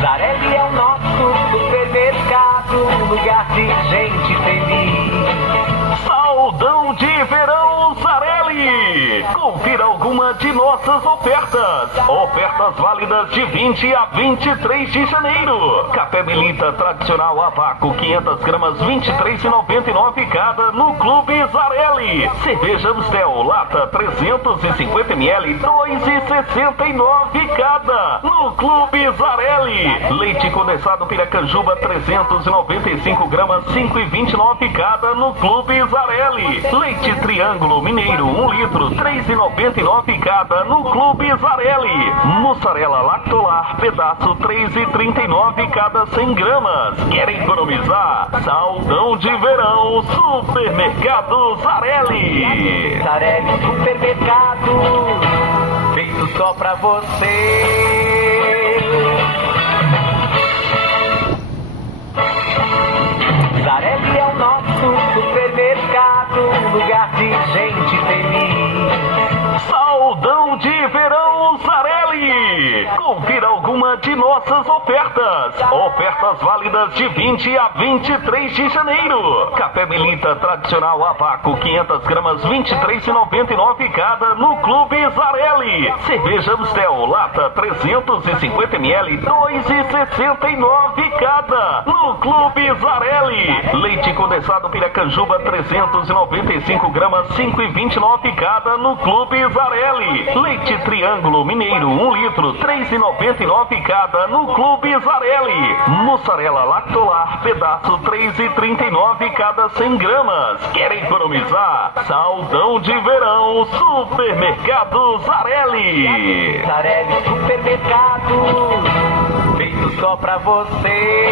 Zarelli é o nosso supermercado, lugar de gente feliz. Saldão de verão Zarelli. Confira alguma de nossas ofertas. Ofertas válidas de 20 a 23 de janeiro. Café Melita tradicional a vácuo 500 gramas 23,99 cada no Clube Zarelli. Cerveja Amstel lata 350 ml 2,69 cada no Clube Zarelli. Leite condensado Piracanjuba 395 gramas 5,29 cada no Clube Zarelli. Leite Triângulo Mineiro 1 litro 3,99 cada no Clube Zarelli. Mussarela Lactolar pedaço 3,39 cada 100 gramas. Quer economizar? Saldão de verão Supermercado Zarelli. Zarelli Supermercado, feito só pra você. Zarelli é o nosso supermercado, lugar de gente feliz. Saldão de verão Zarelli. Confira alguma de nossas ofertas. Ofertas válidas de 20 a 23 de janeiro. Café Melita tradicional a vácuo 500 gramas 23,99 cada no Clube Zarelli. Cerveja Amstel lata 350 ml 2,69 cada no Clube Zarelli. Leite condensado Piracanjuba 395 gramas 5,29 cada no Clube Zarelli. Leite Triângulo Mineiro 1 litro 3,99 cada no Clube Zarelli. Mussarela Lactolar pedaço 3,39 cada 100 gramas. Quer economizar? Saldão de verão Supermercado Zarelli. Zarelli Supermercado, feito só pra você.